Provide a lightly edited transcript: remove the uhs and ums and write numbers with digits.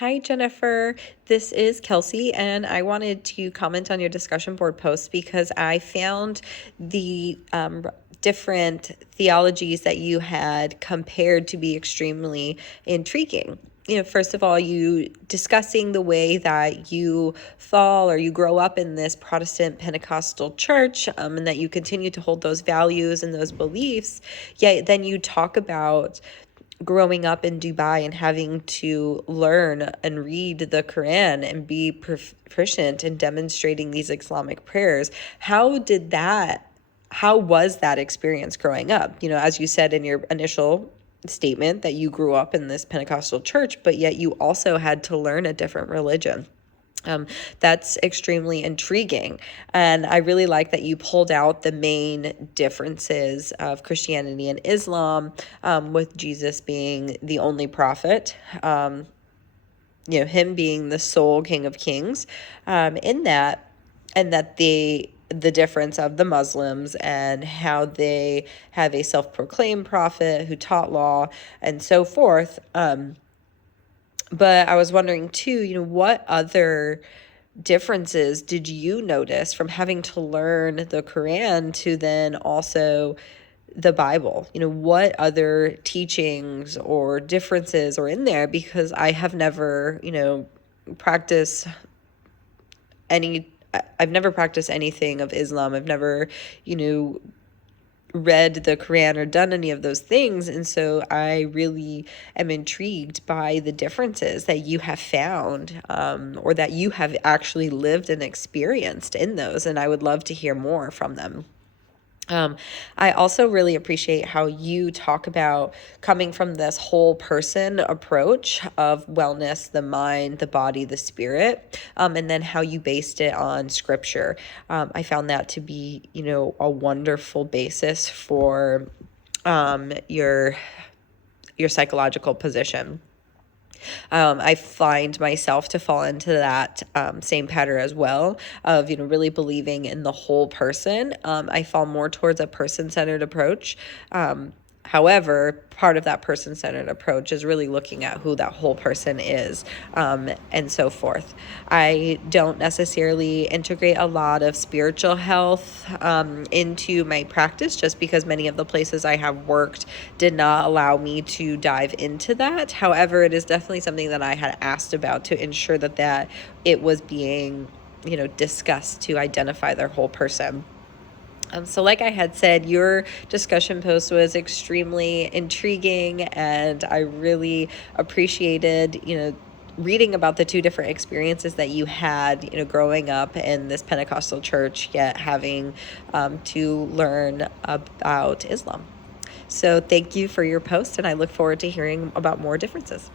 Hi, Jennifer. This is Kelsey, and I wanted to comment on your discussion board post because I found the different theologies that you had compared to be extremely intriguing. First of all, you discussing the way that you fall or you grow up in this Protestant Pentecostal church, and that you continue to hold those values and those beliefs, yet then you talk about growing up in Dubai and having to learn and read the Quran and be proficient in demonstrating these Islamic prayers. How was that experience growing up? As you said in your initial statement that you grew up in this Pentecostal church, but yet you also had to learn a different religion. That's extremely intriguing. And I really like that you pulled out the main differences of Christianity and Islam, with Jesus being the only prophet, him being the sole King of Kings, in that, and that the difference of the Muslims and how they have a self-proclaimed prophet who taught law and so forth. But I was wondering too, what other differences did you notice from having to learn the Quran to then also the Bible? What other teachings or differences are in there? Because I have never, practiced any, I've never practiced anything of Islam. I've never, you know, read the Quran or done any of those things. And so I really am intrigued by the differences that you have found, or that you have actually lived and experienced in those. And I would love to hear more from them. I also really appreciate how you talk about coming from this whole person approach of wellness, the mind, the body, the spirit, and then how you based it on scripture. I found that to be, a wonderful basis for your psychological position. I find myself to fall into that same pattern as well of, really believing in the whole person. I fall more towards a person-centered approach. However, part of that person-centered approach is really looking at who that whole person is, and so forth. I don't necessarily integrate a lot of spiritual health into my practice, just because many of the places I have worked did not allow me to dive into that. However, it is definitely something that I had asked about to ensure that it was being, discussed to identify their whole person. So like I had said, your discussion post was extremely intriguing, and I really appreciated, reading about the two different experiences that you had, growing up in this Pentecostal church, yet having to learn about Islam. So thank you for your post, and I look forward to hearing about more differences.